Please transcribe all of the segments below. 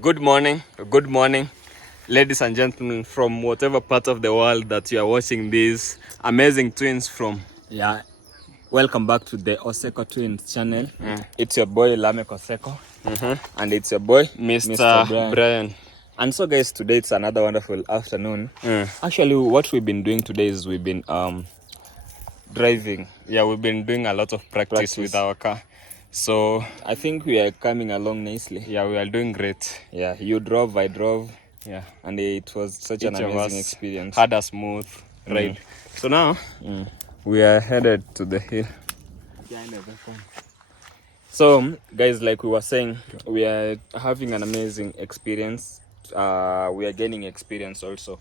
Good morning, ladies and gentlemen, from whatever part of the world that you are watching these amazing twins from. Yeah, welcome back to the Oseko Twins channel. It's your boy Lamek Oseko, and it's your boy Mr. Brian. And so, guys, today it's another wonderful afternoon. Actually, what we've been doing today is we've been driving. Yeah, we've been doing a lot of practice with our car. So I think we are coming along nicely. Yeah, we are doing great. Yeah, you drove, I drove. Yeah, and it was such an amazing experience. Had a smooth ride. So now we are headed to the hill. So, guys, like we were saying, we are having an amazing experience. We are gaining experience also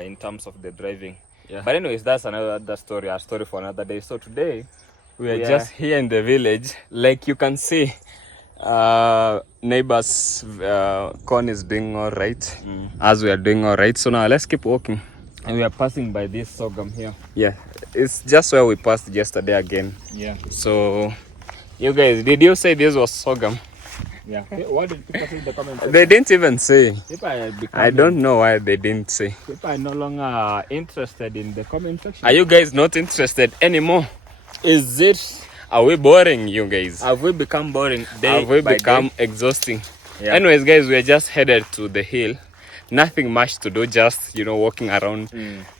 in terms of the driving. Yeah. But anyways, that's another story, a story for another day. So today, we are just here in the village. Like you can see, neighbors' corn is doing all right, as we are doing all right. So now let's keep walking. And we are passing by this sorghum here. Yeah, it's just where we passed yesterday again. Yeah. So, you guys, did you say this was sorghum? Yeah. What did people say in the comments? They didn't even say. People I don't know why they didn't say. People are no longer interested in the comment section. Are you guys not interested anymore? Is it? Are we boring, you guys? Have we become boring? Have we become exhausting? Yeah. Anyways, guys, we are just headed to the hill. Nothing much to do, just walking around.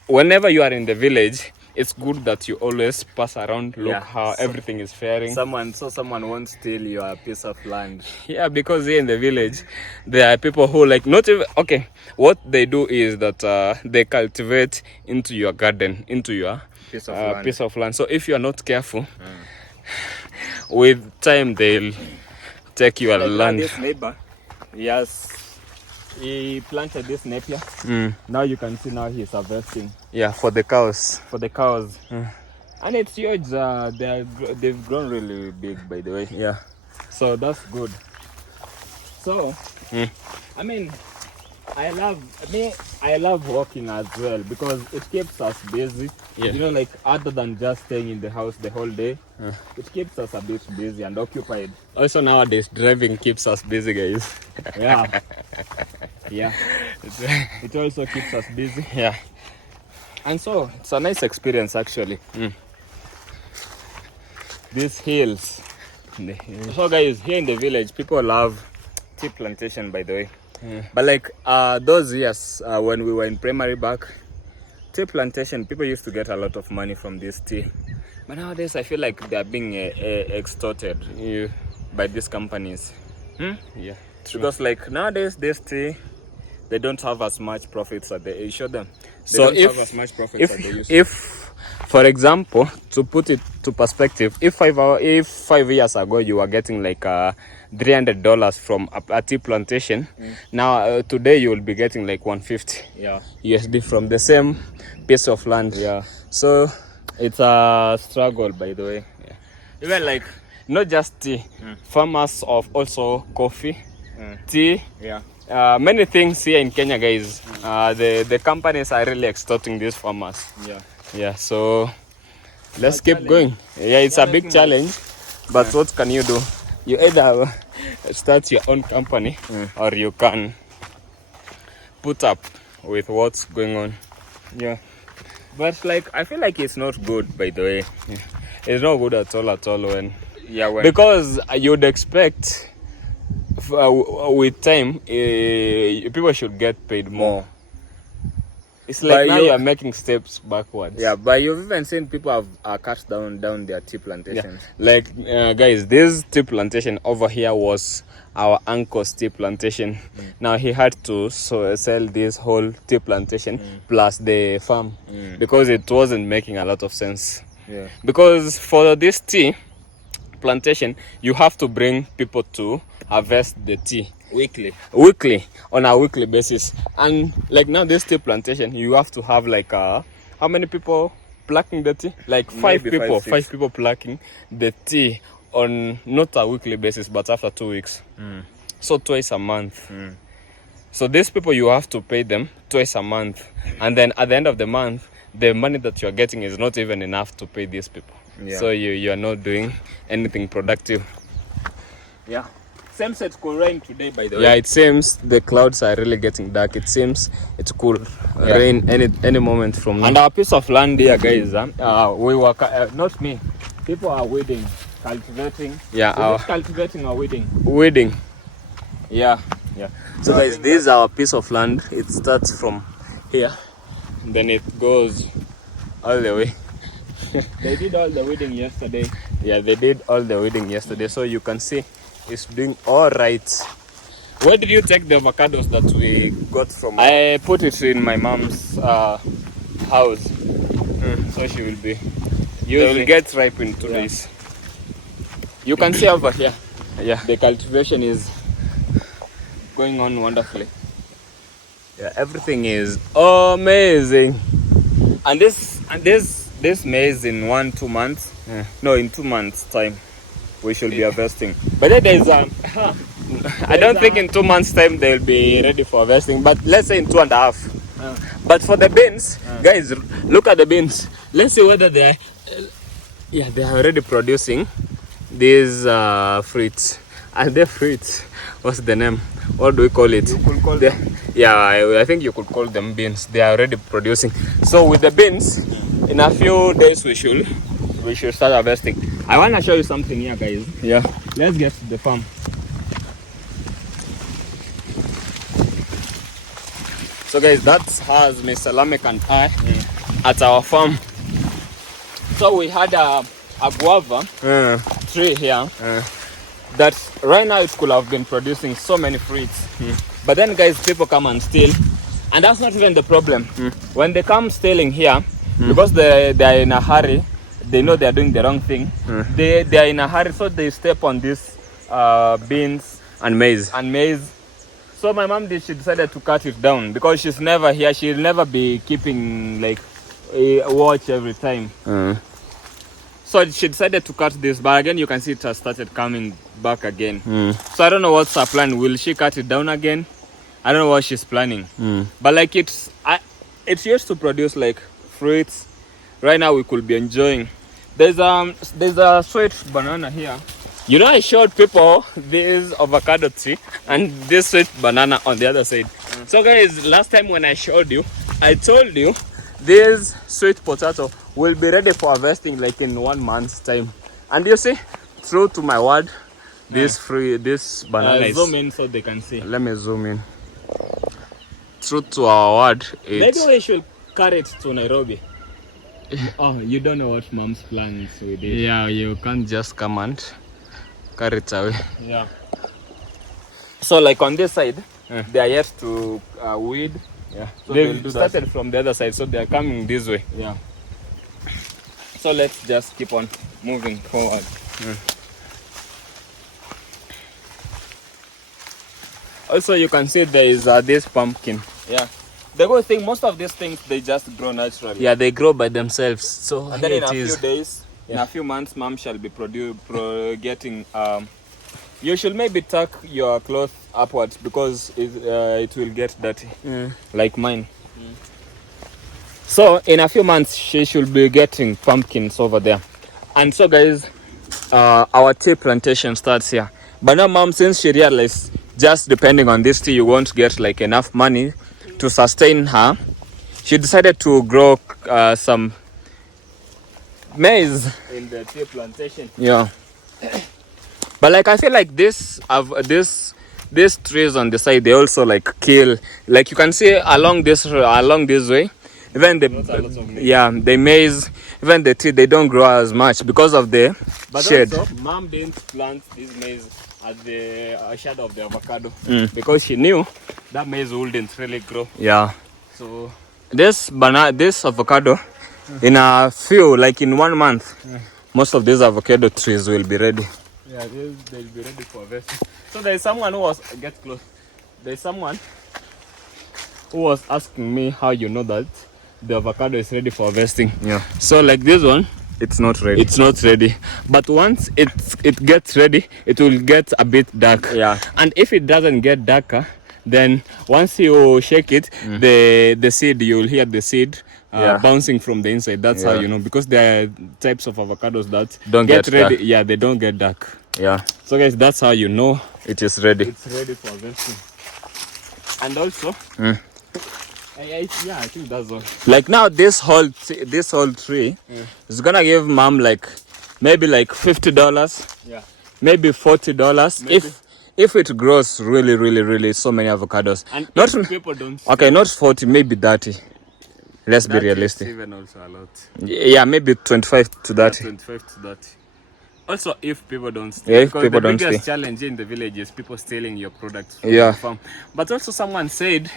Whenever you are in the village, it's good that you always pass around, look how everything is faring. Someone won't steal your piece of land. Yeah, because here in the village, there are people who not even, okay, what they do is that they cultivate into your garden, into your piece of land. So if you are not careful, with time they'll take your land. This neighbor, he planted this napier. Now you can see now he's harvesting. Yeah, for the cows. And it's huge. They've grown really big, by the way. Yeah. So that's good. So, I mean, I love walking as well because it keeps us busy. Yeah. Like other than just staying in the house the whole day, it keeps us a bit busy and occupied. Also nowadays, driving keeps us busy, guys. Yeah. Yeah. It also keeps us busy. Yeah. And so it's a nice experience actually. These hills. So guys, here in the village, people love tea plantation, by the way. But like those years when we were in primary back, tea plantation, people used to get a lot of money from this tea. But nowadays, I feel like they are being extorted by these companies. Yeah. True. Because like nowadays, this tea, they don't have as much profits as they show them. So if, for example, to put it to perspective, if 5 years ago you were getting like $300 from a tea plantation, now today you will be getting like 150 USD from the same piece of land. Yeah. So it's a struggle, by the way. Yeah. Even like not just tea, farmers of also coffee, tea. Yeah. Many things here in Kenya, guys. The companies are really extorting these farmers. Yeah. So let's keep going. Yeah, it's a big challenge, but what can you do? You either start your own company or you can put up with what's going on. Yeah. But like I feel like it's not good, by the way. It's not good at all when because you'd expect with time people should get paid more. It's like now you are making steps backwards. Yeah, but you've even seen people have cut down their tea plantations. Yeah. Like guys, this tea plantation over here was our uncle's tea plantation. Now he had to sell this whole tea plantation plus the farm because it wasn't making a lot of sense. Yeah. Because for this tea plantation, you have to bring people to harvest the tea weekly on a weekly basis. And like now this tea plantation, you have to have like how many people plucking the tea? Like five people plucking the tea on not a weekly basis but after 2 weeks. So twice a month. So these people, you have to pay them twice a month, and then at the end of the month the money that you're getting is not even enough to pay these people. So you are not doing anything productive. Yeah. seems it could rain today, by the way. Yeah, it seems the clouds are really getting dark. It seems it could rain any moment from now. And our piece of land here, guys, we were not me. People are weeding, cultivating. Yeah, cultivating or weeding. Weeding. Yeah. So guys, this is our piece of land. It starts from here, then it goes all the way. They did all the weeding yesterday. Yeah, they did all the weeding yesterday, so you can see it's doing all right. Where did you take the avocados that we got from? I put it in my mom's house, so she will be. They will get ripe in 2 days. You can see over here. Yeah, the cultivation is going on wonderfully. Yeah, everything is amazing. And this maize in 1-2 months. No, in 2 months time, we should be harvesting. But then there's I don't think in 2 months time they'll be ready for harvesting, but let's say in 2.5. But for the beans, guys, look at the beans. Let's see whether they are. Yeah, they are already producing these fruits. And the fruits, what's the name? What do we call it? You could call them. Yeah, I think you could call them beans. They are already producing. So with the beans, in a few days we should start harvesting. I want to show you something here, guys. Yeah. Let's get to the farm. So guys, that's has Mr. Lamek and I at our farm. So we had a guava tree here that right now it could have been producing so many fruits. But then guys, people come and steal. And that's not even the problem. When they come stealing here, because they are in a hurry, they know they are doing the wrong thing. They are in a hurry, so they step on these beans and maize. So my mom she decided to cut it down because she's never here. She'll never be keeping like a watch every time. So she decided to cut this, but again you can see it has started coming back again. So I don't know what's her plan. Will she cut it down again? I don't know what she's planning. But like it used to produce like fruits. Right now we could be enjoying. There's a sweet banana here. You know, I showed people this avocado tree and this sweet banana on the other side. So guys, last time when I showed you, I told you this sweet potato will be ready for harvesting like in 1 month's time. And you see, true to my word, this banana is... Zoom in so they can see. Let me zoom in. True to our word, maybe we should carry it to Nairobi. Oh, you don't know what mom's plans with it. Yeah, you can't just come and carry it away. Yeah. So like on this side, they are yet to weed. Yeah. So they started from the other side, so they are coming this way. Yeah. So let's just keep on moving forward. Also, you can see there is this pumpkin. Yeah. The good thing, most of these things they just grow naturally. Yeah, they grow by themselves. So and then in a few days, in a few months, mom shall be getting. You should maybe tuck your clothes upwards because it will get dirty, like mine. So in a few months, she should be getting pumpkins over there. And so guys, our tea plantation starts here. But now mom, since she realized just depending on this tea, you won't get like enough money to sustain her, she decided to grow some maize in the tea plantation. Yeah. But like I feel like these trees on the side, they also like kill. Like you can see along this way, even the maize, even the tea, they don't grow as much because of the shade. Also, mom didn't plant this maize at the shadow of the avocado because she knew that maize wouldn't really grow. Yeah. So this avocado, in a few, like in 1 month, most of these avocado trees will be ready. Yeah, they'll be ready for harvesting. So there's someone who was There's someone who was asking me how you know that the avocado is ready for harvesting. Yeah. So like this one, it's not ready. It's not ready. But once it gets ready, it will get a bit dark. Yeah. And if it doesn't get darker, then once you shake it, the seed, you'll hear the seed bouncing from the inside. That's how you know, because there are types of avocados that don't get ready. Dark. Yeah, they don't get dark. Yeah. So guys, that's how you know it is ready. It's ready for harvesting. And also, I think that's all. Like now, this whole tree is gonna give mom like maybe like $50. Yeah. Maybe $40 if it grows really so many avocados. And not if people don't. Okay, not 40, maybe 30. Let's be realistic. Even also a lot. Yeah, maybe 25 to 30. 25 to 30. Also, if people don't steal, Yeah, if because people the don't biggest steal. challenge in the village is people stealing your products from Yeah. the farm. But also, someone said,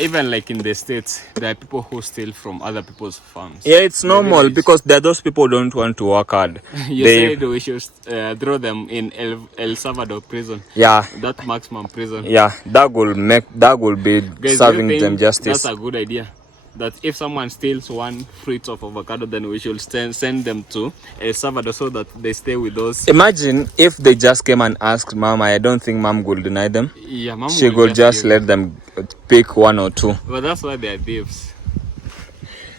even like in the States, there are people who steal from other people's farms. Yeah, it's normal because there are those people who don't want to work hard. You said we should throw them in El Salvador prison. Yeah, That maximum prison. yeah, that will be Guys, serving do you them think justice. that's a good idea? That if someone steals one fruit of avocado, then we should send them to El Salvador so that they stay with those. Imagine if they just came and asked Mama. I don't think Mom would deny them. Yeah, Mom She will would just give let them pick one or two. But that's why they are thieves.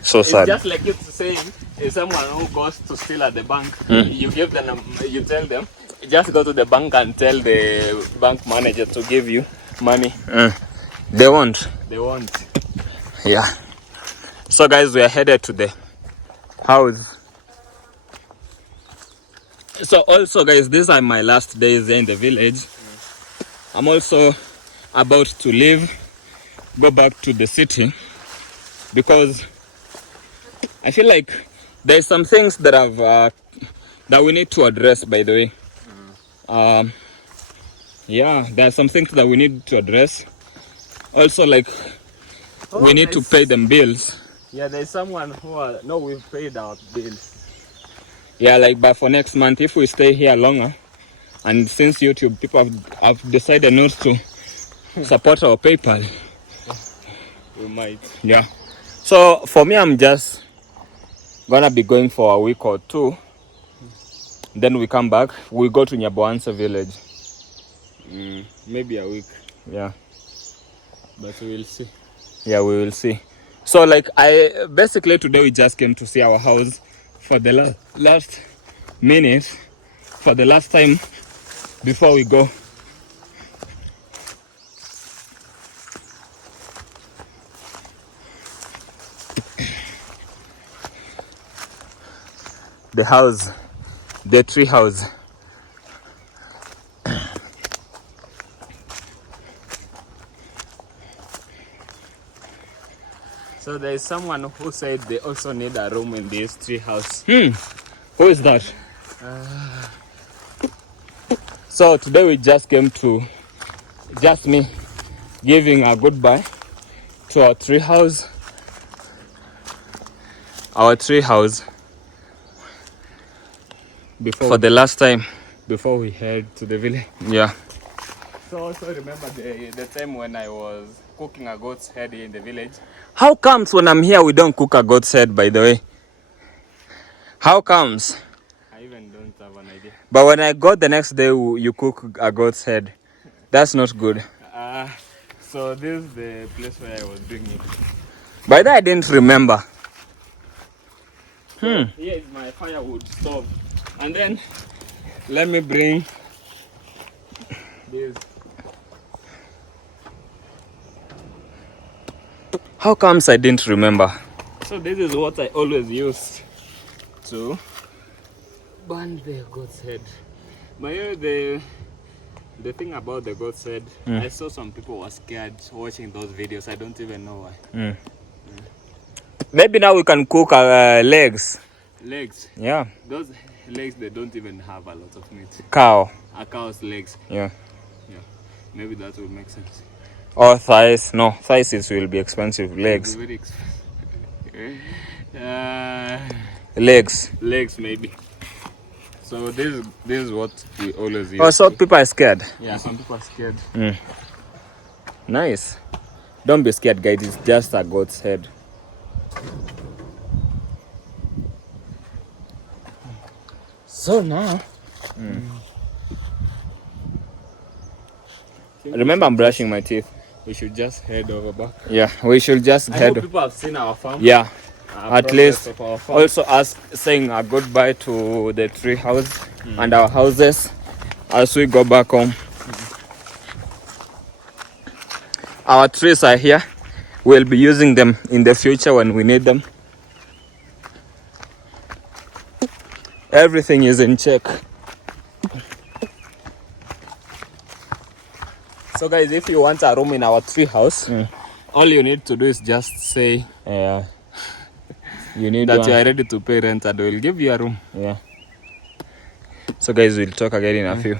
So It's sad. just like you saying, if someone who goes to steal at the bank, you give them, you tell them, just go to the bank and tell the bank manager to give you money. They won't. They won't. Yeah. So guys, we are headed to the house. So also guys, these are my last days in the village. I'm also about to leave, go back to the city, because I feel like there's some things that that we need to address, by the way. Yeah, there are some things that we need to address. Also, like, we need to pay them bills. Yeah, there's someone who no, we've paid our bills. Yeah, like, but for next month, if we stay here longer, and since YouTube people have decided not to support our PayPal, We might. yeah. So for me, I'm just gonna be going for a week or two. Then we come back. We go to Nyaboansa village. Maybe a week, Yeah. but we will see. Yeah, we will see. So like basically today we just came to see our house for the last minute, for the last time before we go. The house, the tree house. So there is someone who said they also need a room in this tree house. Who is that? So today we just came to, just me giving a goodbye to our tree house. Our tree house. For the last time. Before we head to the village. Yeah. So also remember the time when I was cooking a goat's head here in the village. How comes when I'm here we don't cook a goat's head, by the way? How comes? I even don't have an idea. But when I got the next day, you cook a goat's head. That's not good. So this is the place where I was doing it. By that I didn't remember. Here is my firewood stove. And then let me bring this. How comes I didn't remember? So this is what I always use to burn the goat's head. But the thing about the goat's head, I saw some people were scared watching those videos. I don't even know why. Maybe now we can cook legs. Legs. Yeah. Those legs, they don't even have a lot of meat. Cow. A cow's legs. Yeah. Yeah. Maybe that would make sense. Or thighs. No, thighs will be expensive. Legs. Very expensive. Legs. Legs maybe. So this is what we always use. Oh, so people are scared. Yeah, some people are scared. Nice. Don't be scared, guys. It's just a goat's head. So now, remember I'm brushing my teeth. We should just head over back. Yeah, we should just I head. hope people have seen our farm. Yeah, Our at process least of our farm. also us saying a goodbye to the tree house and our houses. as we go back home. Our trees are here. We'll be using them in the future when we need them. Everything is in check. So guys, if you want a room in our tree house, all you need to do is just say you need that you are ready to pay rent and we'll give you a room. Yeah. So guys, we'll talk again in a few.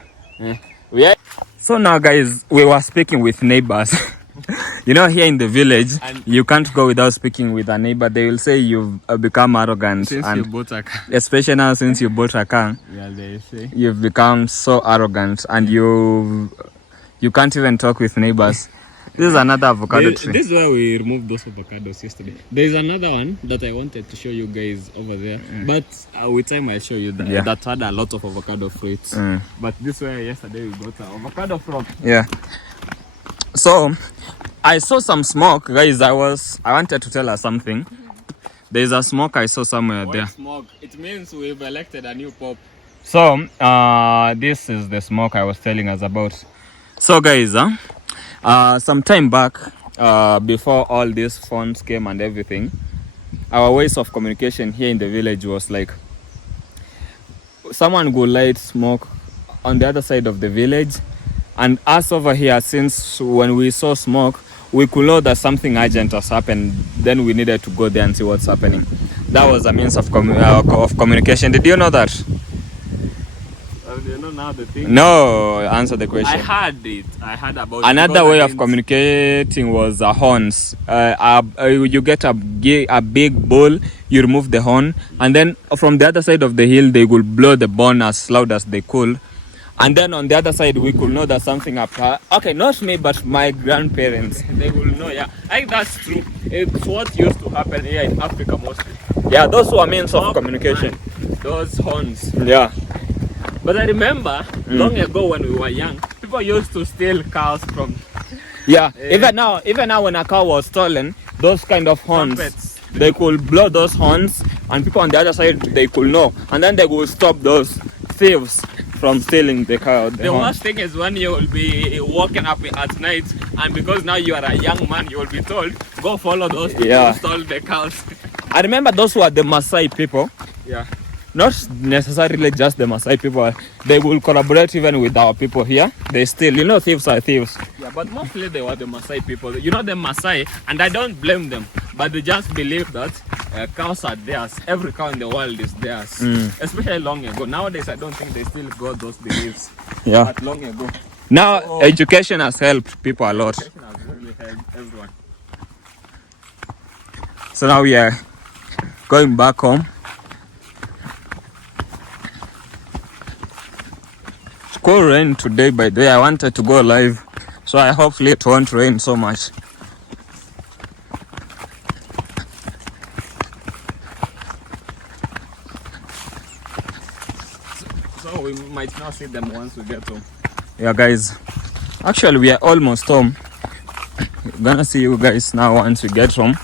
So now guys, we were speaking with neighbors. You know, here in the village, and you can't go without speaking with a neighbor. They will say you've become arrogant. Since and you bought a car. especially now since you bought a car. Yeah, they say. You've become so arrogant and you can't even talk with neighbors. This is another avocado tree. This is where we removed those avocados yesterday. There's another one that I wanted to show you guys over there. But with time I'll show you that, that had a lot of avocado fruits. But this where yesterday we got an avocado from. Yeah. So I saw some smoke, guys. I wanted to tell her something. There's a smoke I saw somewhere there. Smoke. It means we've elected a new pope. So this is the smoke I was telling us about. So guys, some time back, before all these phones came and everything, our ways of communication here in the village was like someone would light smoke on the other side of the village, and us over here, since when we saw smoke, we could know that something urgent has happened. Then we needed to go there and see what's happening. That was a means of communication. Did you know that? You know now the thing. No, answer the question. I heard it. I heard about another it way of communicating was horns. You get a big bowl, you remove the horn, and then from the other side of the hill they will blow the horn as loud as they could. And then on the other side we could know that something happened. Okay, not me, but my grandparents. They will know. Yeah, I think that's true. It's what used to happen here in Africa mostly. Yeah, those were means of communication. Those horns. Yeah. But I remember long ago when we were young, people used to steal cows from. Yeah. Even now when a cow was stolen, those kind of horns, trumpets. They could blow those horns, and people on the other side they could know, and then they would stop those thieves from stealing the cow. The worst thing is when you will be walking up at night, and because now you are a young man, you will be told, go follow those people who stole the cows. I remember those were the Maasai people. Yeah. Not necessarily just the Maasai people. They will collaborate even with our people here. They still, thieves are thieves. Yeah, but mostly they were the Maasai people. You know the Maasai, and I don't blame them, but they just believe that cows are theirs. Every cow in the world is theirs. Especially long ago. Nowadays, I don't think they still got those beliefs. Yeah. But long ago. Now, education has helped people a lot. Education has really helped everyone. So now we are going back home. It's cool rain today, by the way. I wanted to go live, so I hopefully it won't rain so much. So we might not see them once we get home. Yeah, guys. Actually, we are almost home. We're gonna see you guys now once we get home.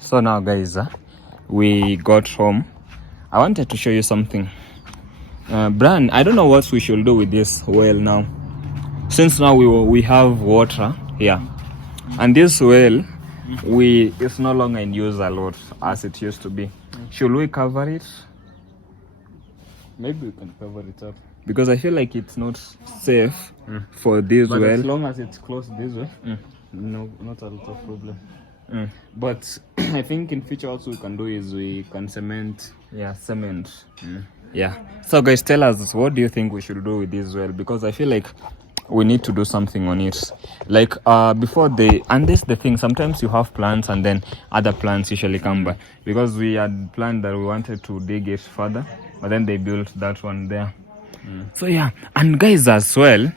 So now, guys, we got home. I wanted to show you something. Bran, I don't know what we should do with this well now. Since now we have water here, and this well it's no longer in use a lot as it used to be. Should we cover it? Maybe we can cover it up. Because I feel like it's not safe for this But well. as long as it's close this way, no, not a lot of problem. But I think in future what we can do is we can cement. Yeah, cement. Yeah. So guys, tell us, what do you think we should do with this well? Because I feel like we need to do something on it. Like before and this the thing, sometimes you have plants and then other plants usually come by. Because we had planned that we wanted to dig it further, but then they built that one there. So yeah, and guys as well,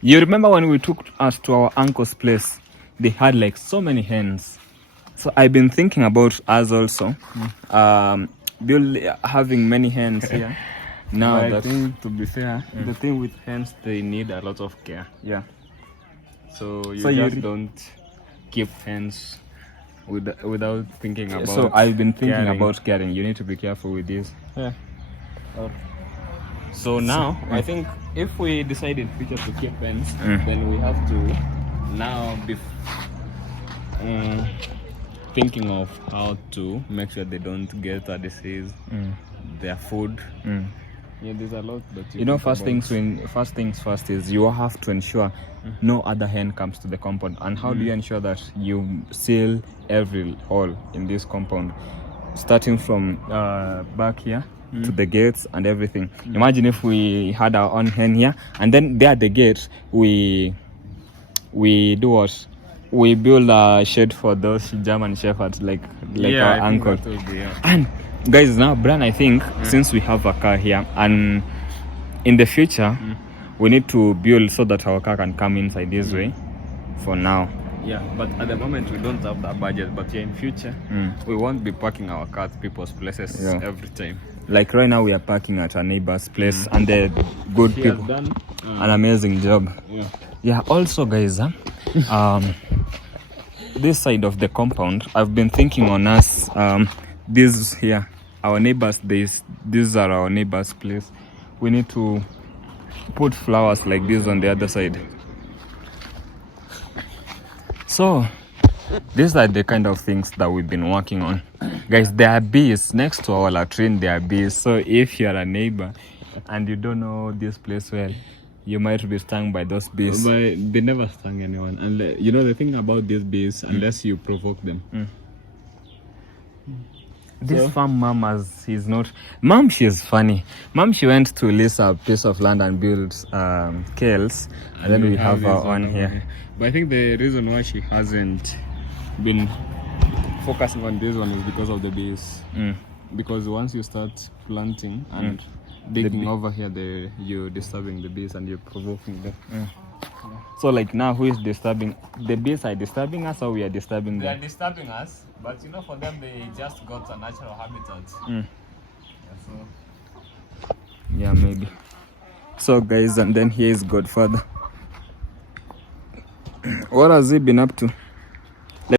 you remember when we took us to our uncle's place, they had like so many hens. So I've been thinking about us also having many hens here. Now I think, to be fair, the thing with hens, they need a lot of care. Yeah. So you don't keep hens without thinking about. So I've been thinking caring. about caring. You need to be careful with this. Yeah. So now I think if we decide in future to keep pens, then we have to now be thinking of how to make sure they don't get a disease, their food. Yeah, there's a lot that You know, first things first is you have to ensure no other hen comes to the compound. And how do you ensure that? You seal every hole in this compound, starting from back here to the gates and everything. Imagine if we had our own hen here, and then there at the gate we do what? We build a shed for those German shepherds, like our uncle. And guys, now Brian, I think since we have a car here, and in the future we need to build so that our car can come inside this way for now. Yeah, but at the moment we don't have that budget. But yeah, in future we won't be parking our car at people's places every time. Like right now we are parking at our neighbor's place, and the good He has people done an amazing job. Yeah, also guys, this side of the compound, I've been thinking on us, this here, our neighbors, these are our neighbors' place. We need to put flowers like this on the other side. So these are the kind of things that we've been working on. Guys, there are bees next to our latrine. There are bees. So if you're a neighbor and you don't know this place well, you might be stung by those bees. But they never stung anyone. And you know the thing about these bees, unless you provoke them. This farm mom she's not. Mom, she's funny. Mom, she went to lease a piece of land and build kales, and then we have her on here. But I think the reason why she hasn't been focusing on this one is because of the bees. Because once you start planting and digging over here, you're disturbing the bees and you're provoking them. So like now, who is disturbing? The bees are disturbing us, or we are disturbing They are them? disturbing us, but you know, for them they just got a natural habitat. Yeah, maybe. So guys, and then here is Godfather. What has he been up to?